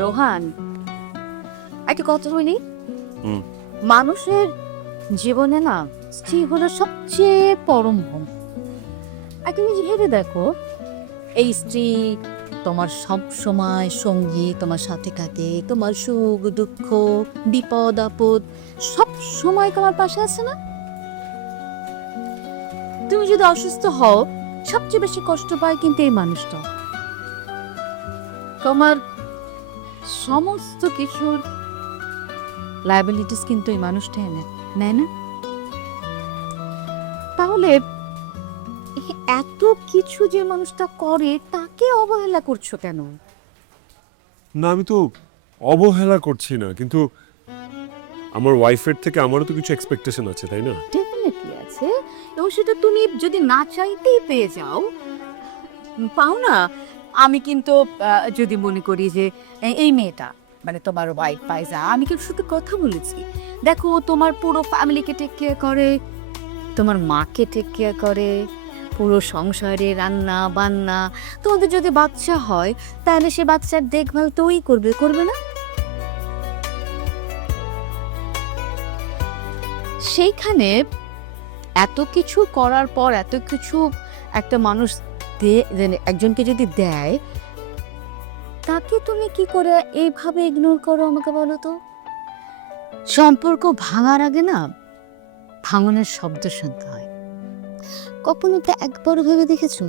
রোহান, একটা কথা বলি। হুম। মানুষের জীবনে না স্ত্রী হলো সবচেয়ে পরম ধন। আর তুমি যে ভেবে দেখো, এই স্ত্রী তোমার সব সময় সঙ্গী, তোমার সাথে কাটে, তোমার সুখ দুঃখ বিপদ আপদ সব সময় তোমার পাশে আছে না? তুমি যদি অসুস্থ হও, সবচেয়ে বেশি কষ্ট পায় কিন্তু এই মানুষটা। তোমার সমস্ত কিছুর লায়াবিলিটিস কিন্তু এই মানুষটা নেয় না? তাহলে এই এত কিছু যে মানুষটা করে তাকে অবহেলা করছো কেন? না, আমি তো অবহেলা করছি না, কিন্তু আমার ওয়াইফের থেকে আমারও তো কিছু এক্সপেকটেশন আছে, তাই না? ডেফিনেটলি আছে, এবং সেটা তুমি যদি না চাইতেই পেয়ে যাও, পাও না। আমি কিন্তু যদি মনে করি যে এই মেয়েটা মানে তোমার ওয়াইফ পাইজা, আমি কিন্তু শুধু কথা বলেছি। দেখো, তোমার পুরো ফ্যামিলিকে টেক কেয়ার করে, তোমার মাকে টেক কেয়ার করে, পুরো সংসারে রান্না বান্না। তোমাদের যদি বাচ্চা হয় তাহলে সে বাচ্চার দেখভাল তোই করবে না? সেইখানে এত কিছু করার পর, এত কিছু একটা মানুষ একজনকে যদি দেয়, তাকে তুমি কি করে এইভাবে ইগনোর করো আমাকে বলো তো? সম্পর্ক ভাঙার আগে না ভাঙনের শব্দ শুনতে হয়। কখনো তো একবারও ভেবে দেখেছো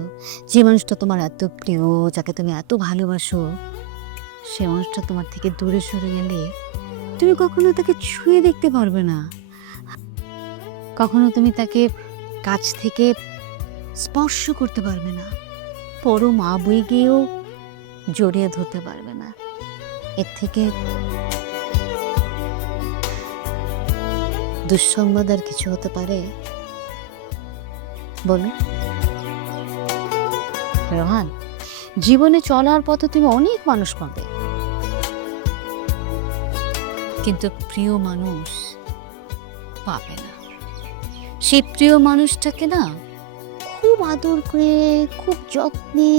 যে মানুষটা তোমার এত প্রিয়, যাকে তুমি এত ভালোবাসো, সে মানুষটা তোমার থেকে দূরে সরে গেলে তুমি কখনো তাকে ছুঁয়ে দেখতে পারবে না, কখনো তুমি তাকে কাছ থেকে স্পর্শ করতে পারবে না, পরম আবেগেও জড়িয়ে ধরতে পারবে না। এর থেকে দুঃসংবাদ আর কিছু হতে পারে বলো? রোহান, জীবনে চলার পথে তুমি অনেক মানুষ পাবে, কিন্তু প্রিয় মানুষ পাবে না। সেই প্রিয় মানুষটাকে না খুব আদর করে, খুব যত্নে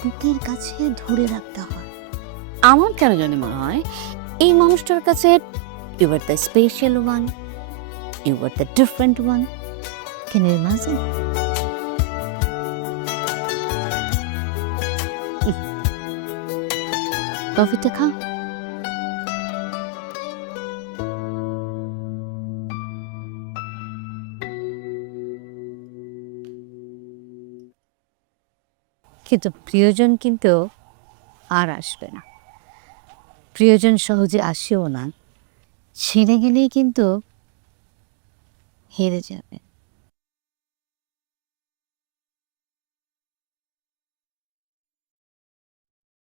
বুকের কাছে ধরে রাখতে হয়। আমার কেন জানি মনে হয় এই মানুষটার কাছে you are the special one, you are the different one. Can you imagine? কফিটা খাও। কিন্তু প্রিয়জন কিন্তু আর আসবে না। প্রিয়জন সহজে আসেও না, ছেড়ে গেলেই কিন্তু হেরে যাবে।